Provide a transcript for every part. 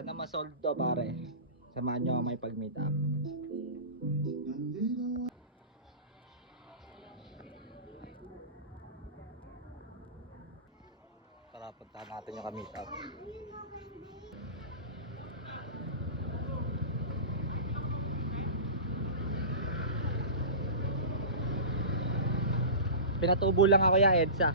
Sana ma-solve to pare. Samahan nyo may pag-meet up. Tara, punta natin yung ka-meet up. Pinatubo lang ako ya, Edsa.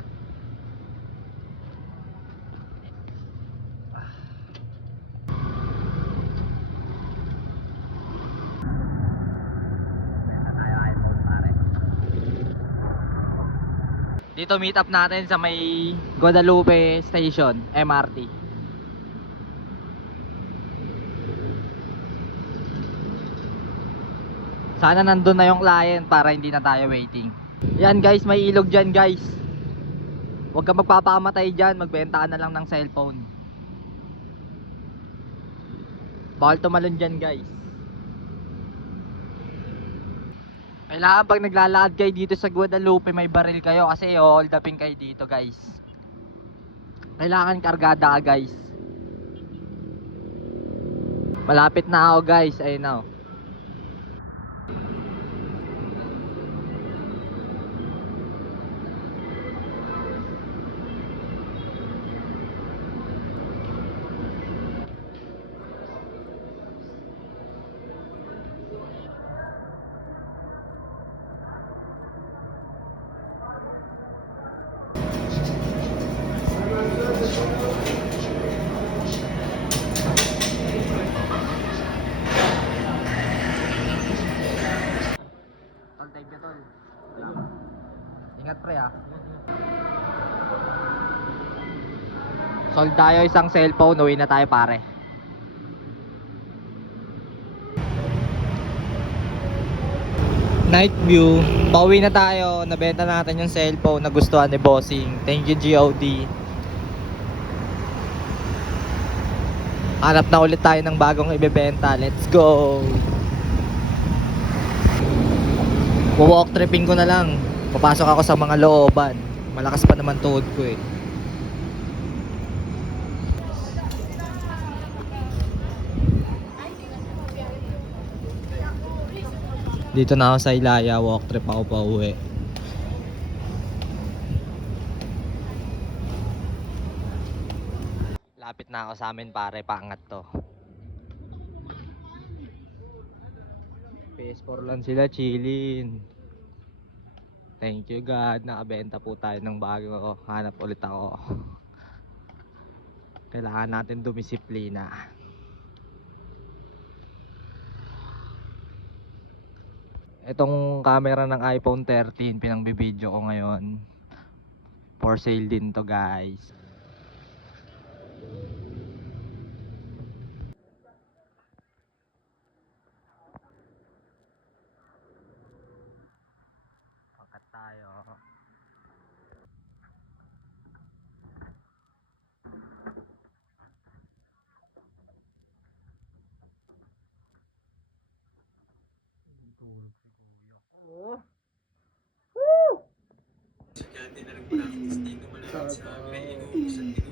Dito meet up natin sa may Guadalupe Station, MRT. Sana nandun na yung client para hindi na tayo waiting. Yan guys, may ilog dyan guys. Huwag ka magpapakamatay dyan, magbenta ka na lang ng cellphone. Bawal tumalon dyan guys. Kailangan pag naglalakad kayo dito sa Guadalupe may baril kayo kasi hold upin kayo dito guys. Kailangan kargada ka guys. Malapit na ako guys, ayun na. Tag ka tol. Ingat pre ah. Sold tayo isang cellphone, uwi na tayo pare. Night view. Pauwi na tayo, nabenta natin yung cellphone na gustuhan ni Bossing. Thank you GOD. Hanap na ulit tayo ng bagong ibebenta. Let's go. Walk tripping ko na lang. Papasok ako sa mga looban. Malakas pa naman tuhod ko eh. Dito na ako sa Ilaya, walk trip ako pa uwi. Lapit na ako sa amin pare, paangat to. PS4 lang sila, chillin. Thank you God, nakabenta po tayo ng bago. Hanap ulit ako. Kailangan natin dumisiplina. Itong camera ng iPhone 13 pinangbibideo ko ngayon. For sale din to guys. Pangkat tayo. Oh. Woo!